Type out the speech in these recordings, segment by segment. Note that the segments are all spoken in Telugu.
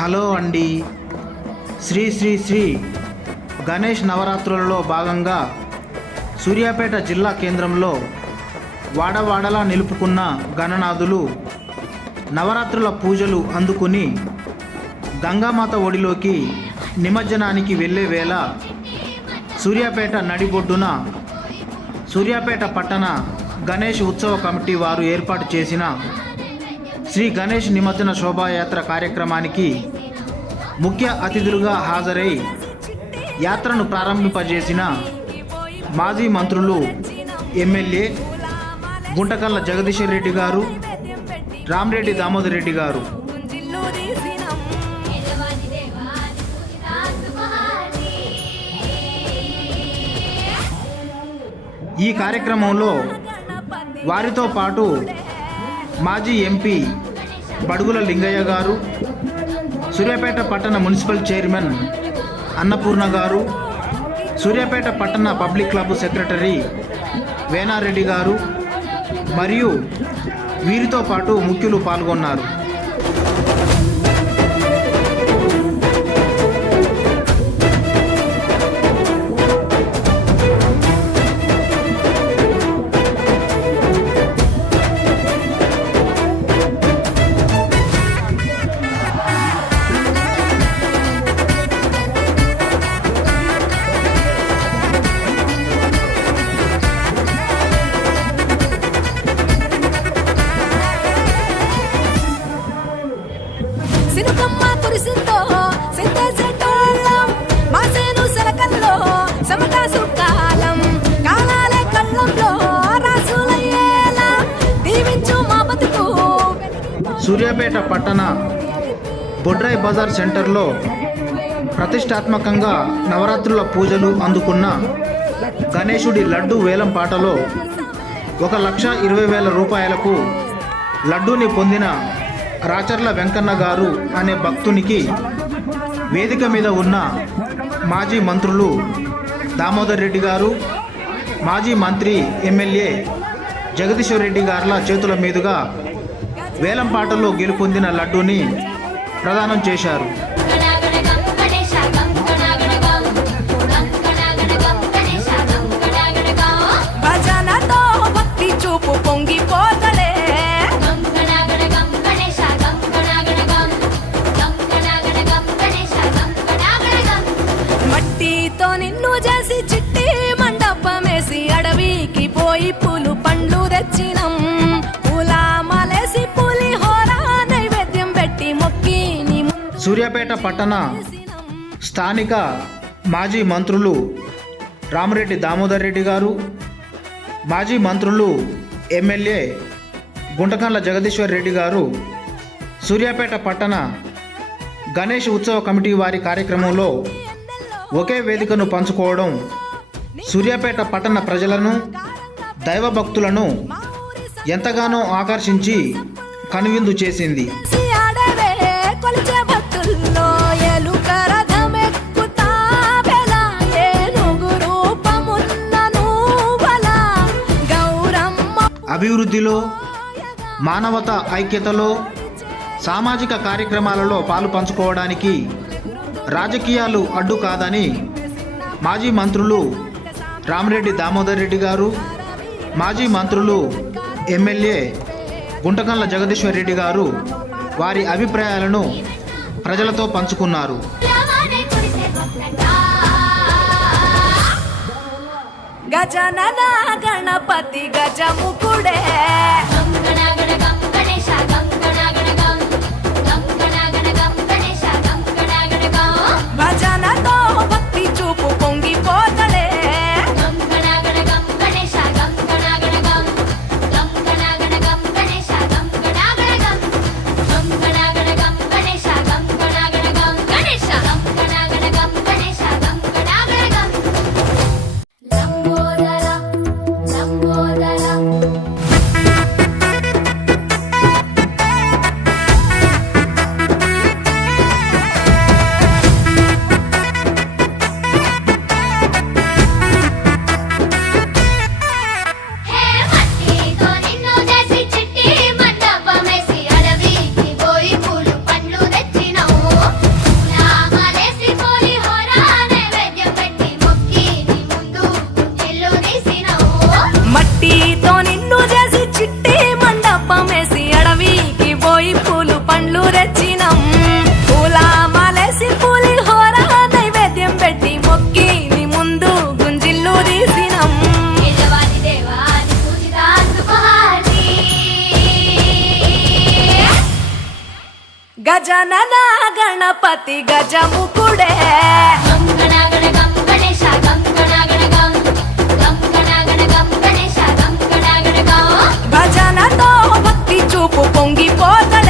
హలో అండి. శ్రీ శ్రీ శ్రీ గణేష్ నవరాత్రులలో భాగంగా సూర్యాపేట జిల్లా కేంద్రంలో వాడవాడలా నిలుపుకున్న గణనాథులు నవరాత్రుల పూజలు అందుకుని గంగామాత ఒడిలోకి నిమజ్జనానికి వెళ్ళే వేళ సూర్యాపేట నడిబొడ్డున సూర్యాపేట పట్టణ గణేష్ ఉత్సవ కమిటీ వారు ఏర్పాటు చేసిన శ్రీ గణేష్ నిమజ్జన శోభాయాత్ర కార్యక్రమానికి ముఖ్య అతిథులుగా హాజరై యాత్రను ప్రారంభింపజేసిన మాజీ మంత్రులు ఎమ్మెల్యే గుంటకల్ల జగదీశ్వర్ రెడ్డి గారు రామరెడ్డి దామోదర్ రెడ్డి గారు. ఈ కార్యక్రమంలో వారితో పాటు మాజీ ఎంపీ బడుగుల లింగయ్య గారు సూర్యాపేట పట్టణ మున్సిపల్ చైర్మన్ అన్నపూర్ణ గారు సూర్యాపేట పట్టణ పబ్లిక్ క్లబ్ సెక్రటరీ వేనారెడ్డి గారు మరియు వీరితో పాటు ముఖ్యులు పాల్గొన్నారు. కురిసిందో సిద్ధేసేటోళ్ళం కాలాలే కళ్ళంలో రాసులయ్యేలా దీవించు మా బతుకు. సూర్యాపేట పట్టణ బొడ్రాయ్ బజార్ సెంటర్లో ప్రతిష్టాత్మకంగా నవరాత్రుల పూజలు అందుకున్న గణేశుడి లడ్డు వేలం పాటలో ఒక లక్ష ఇరవై వేల రూపాయలకు లడ్డూని పొందిన రాచర్ల వెంకన్న గారు అనే భక్తునికి వేదిక మీద ఉన్న మాజీ మంత్రులు దామోదర్ రెడ్డి గారు మాజీ మంత్రి ఎమ్మెల్యే జగదీశ్వర్ రెడ్డి గారుల చేతుల మీదుగా వేలంపాటలో గెలుపొందిన లడ్డూని ప్రదానం చేశారు. పట్టణ స్థానిక మాజీ మంత్రులు రామరెడ్డి దామోదర్ రెడ్డి గారు మాజీ మంత్రులు ఎమ్మెల్యే గుంటకండ్ల జగదీశ్వర్ రెడ్డి గారు సూర్యాపేట పట్టణ గణేష్ ఉత్సవ కమిటీ వారి కార్యక్రమంలో ఒకే వేదికను పంచుకోవడం సూర్యాపేట పట్టణ ప్రజలను దైవ భక్తులను ఎంతగానో ఆకర్షించి కనువిందు చేసింది. అభివృద్ధిలో మానవత ఐక్యతలో సామాజిక కార్యక్రమాలలో పాలు పంచుకోవడానికి రాజకీయాలు అడ్డు కాదని మాజీ మంత్రులు రామిరెడ్డి దామోదర్ రెడ్డి గారు మాజీ మంత్రులు ఎమ్మెల్యే గుంటకండ్ల జగదీశ్వర్ రెడ్డి గారు వారి అభిప్రాయాలను ప్రజలతో పంచుకున్నారు. గజనన గణపతి గజముకుడే. గజనన గణపతి గజముకుడే భజనతో భక్తి చూపు పొంగిపోతడే.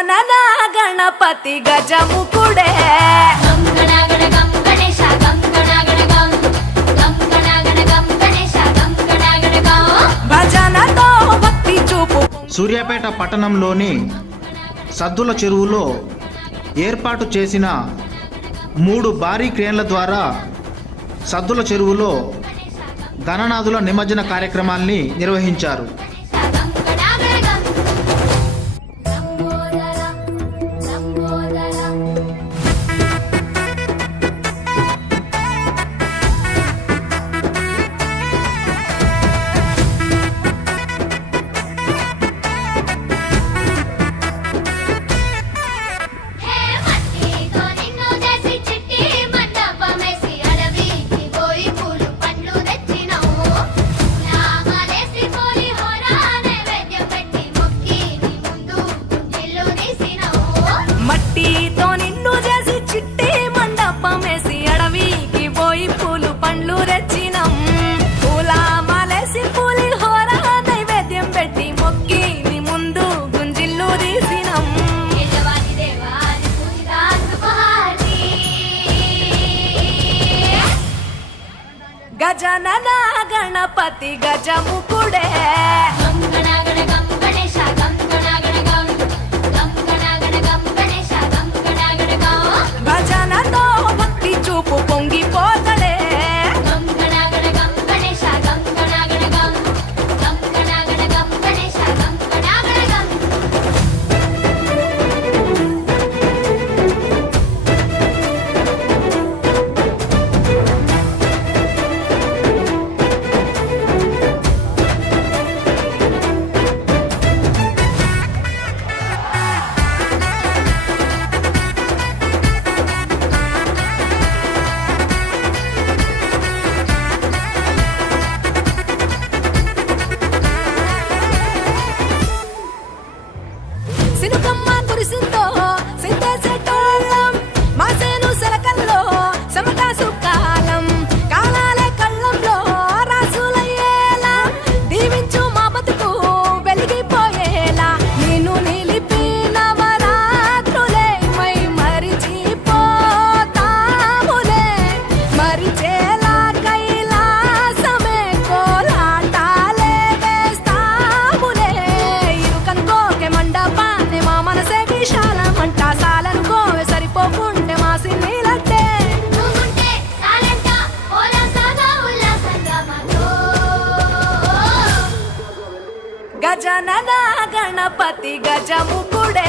గణన గణపతి గజముకుడే సూర్యాపేట పట్టణంలోని సద్దుల చెరువులో ఏర్పాటు చేసిన మూడు భారీ క్రేన్ల ద్వారా సద్దుల చెరువులో గణనాథుల నిమజ్జన కార్యక్రమాన్ని నిర్వహించారు. గణపతి గజముకుడే. గజముకుడే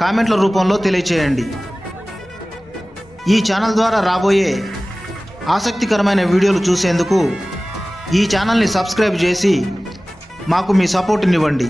కామెంట్ల రూపంలో తెలియచేయండి. ఈ ఛానల్ ద్వారా రాబోయే ఆసక్తికరమైన వీడియోలు చూసేందుకు ఈ ఛానల్ని సబ్స్క్రైబ్ చేసి మాకు మీ సపోర్ట్నివ్వండి.